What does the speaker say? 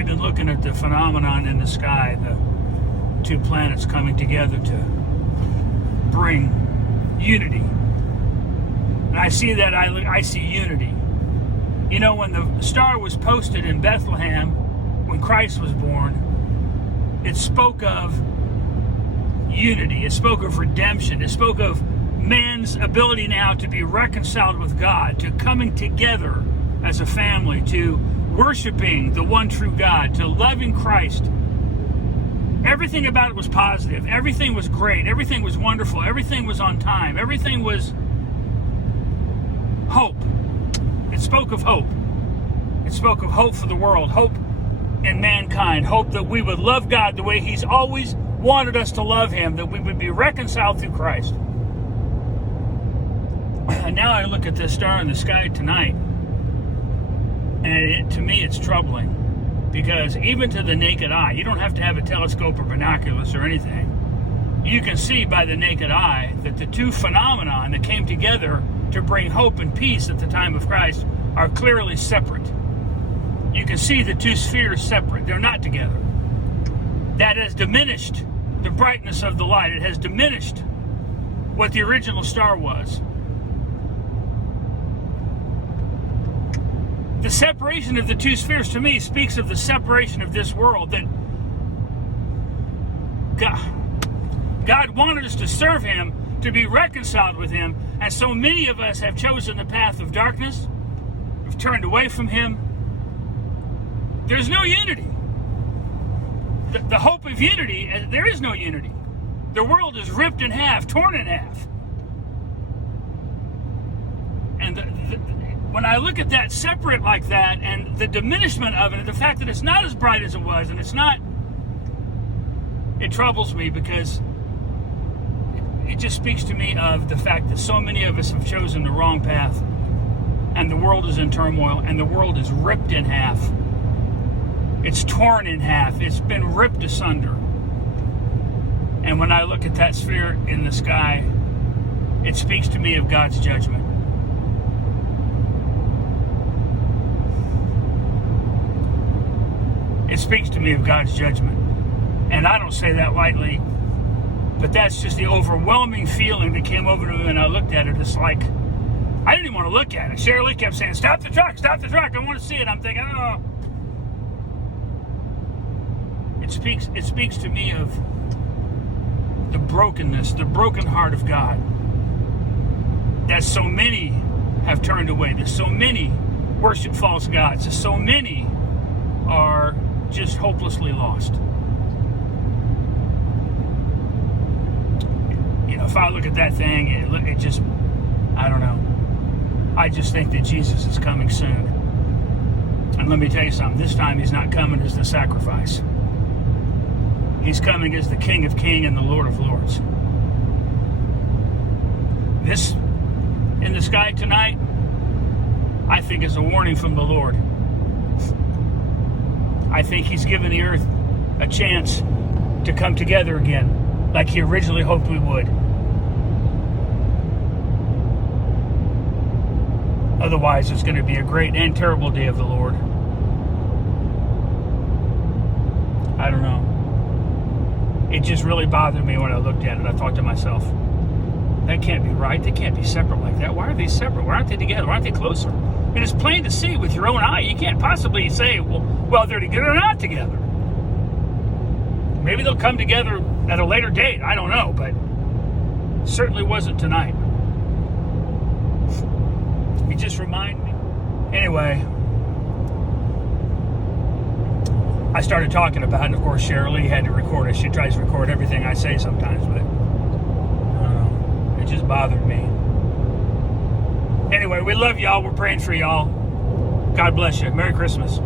We've been looking at the phenomenon in the sky, the two planets coming together to bring unity. And I see that, I see unity. You know, when the star was posted in Bethlehem, when Christ was born, it spoke of unity. It spoke of redemption. It spoke of man's ability now to be reconciled with God, to coming together as a family, to worshiping the one true God, to loving Christ. Everything about it was positive. Everything was great. Everything was wonderful. Everything was on time. Everything was hope. It spoke of hope. It spoke of hope for the world, hope in mankind, hope that we would love God the way He's always wanted us to love Him, that we would be reconciled through Christ. And now I look at this star in the sky tonight, and to me it's troubling, because even to the naked eye, you don't have to have a telescope or binoculars or anything. You can see by the naked eye that the two phenomena that came together to bring hope and peace at the time of Christ are clearly separate. You can see the two spheres separate. They're not together. That has diminished the brightness of the light. It has diminished what the original star was. The separation of the two spheres, to me, speaks of the separation of this world, that God wanted us to serve Him, to be reconciled with Him, and so many of us have chosen the path of darkness, have turned away from Him. There's no unity. The hope of unity, there is no unity. The world is ripped in half, torn in half. And when I look at that separate like that, and the diminishment of it, and the fact that it's not as bright as it was, and it's not, it troubles me, because it just speaks to me of the fact that so many of us have chosen the wrong path, and the world is in turmoil, and the world is ripped in half. It's torn in half. It's been ripped asunder. And when I look at that sphere in the sky, it speaks to me of God's judgment. It speaks to me of God's judgment. And I don't say that lightly, but that's just the overwhelming feeling that came over to me when I looked at it. It's like, I didn't even want to look at it. Shirley kept saying, stop the truck, I want to see it. I'm thinking, oh. It speaks to me of the brokenness, the broken heart of God, that so many have turned away, that so many worship false gods, that so many are just hopelessly lost. You know, if I look at that thing, it just, I don't know. I just think that Jesus is coming soon. And let me tell you something, this time He's not coming as the sacrifice. He's coming as the King of Kings and the Lord of Lords. This in the sky tonight, I think, is a warning from the Lord. I think He's given the earth a chance to come together again, like He originally hoped we would. Otherwise, it's going to be a great and terrible day of the Lord. I don't know. It just really bothered me when I looked at it. I thought to myself, that can't be right. They can't be separate like that. Why are they separate? Why aren't they together? Why aren't they closer? And it's plain to see with your own eye. You can't possibly say, well, they're together or not together. Maybe they'll come together at a later date. I don't know, but it certainly wasn't tonight. It just reminded me. Anyway, I started talking about it, and of course Cheryl Lee had to record it. She tries to record everything I say sometimes, but it just bothered me. Anyway, we love y'all. We're praying for y'all. God bless you. Merry Christmas.